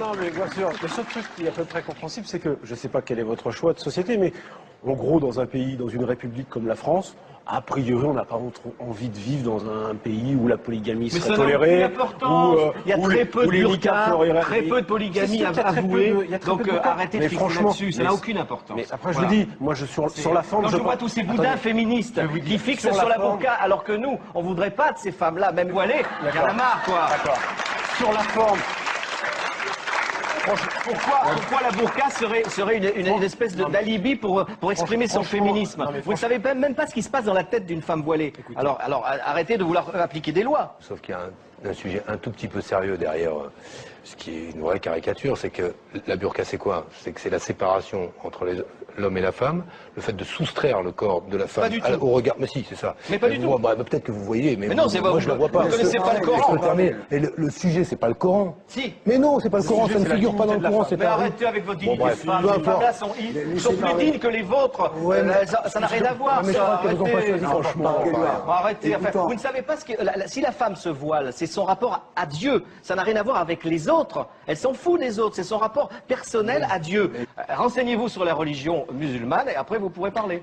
Non, mais bien sûr, le seul truc qui est à peu près compréhensible, c'est que, je ne sais pas quel est votre choix de société, mais en gros, dans un pays, dans une république comme la France, a priori, on n'a pas trop envie de vivre dans un pays où la polygamie serait tolérée, il y a très peu de burqa, très peu de polygamie avouée, donc arrêtez de fixer là-dessus, ça n'a aucune importance. Mais après, je vous dis, moi, sur la forme... Quand je vois tous ces boudins féministes qui fixent sur la burqa, alors que nous, on voudrait pas de ces femmes-là, même voilées, il y en a marre, quoi. D'accord. Sur la forme... Pourquoi la burqa serait une espèce d'alibi pour exprimer son féminisme? Vous ne savez même pas ce qui se passe dans la tête d'une femme voilée. Alors arrêtez de vouloir appliquer des lois. Sauf qu'il y a un sujet un tout petit peu sérieux derrière ce qui est une vraie caricature, c'est que la burqa c'est quoi? C'est que c'est la séparation entre l'homme et la femme, le fait de soustraire le corps de la femme au regard. Mais si, c'est ça. Mais pas du tout. Peut-être que vous voyez, mais non, c'est moi je ne le vois pas. Vous ne connaissez pas le Coran. Et le sujet, c'est pas le Coran. Si. Mais non, c'est pas le Coran, ça ne figure pas dans le Coran. Mais arrêtez avec votre dignité de femme. Les femmes-là sont plus dignes que les vôtres. Ça n'a rien à voir. Mais je crois qu'elles ont pas choisi, franchement. Arrêtez. Vous ne savez pas ce que... Si la femme se voile, c'est son rapport à Dieu. Ça n'a rien à voir avec les autres. Elle s'en fout des autres. C'est son rapport personnel à Dieu. Renseignez-vous sur la religion musulmane et après vous pourrez parler.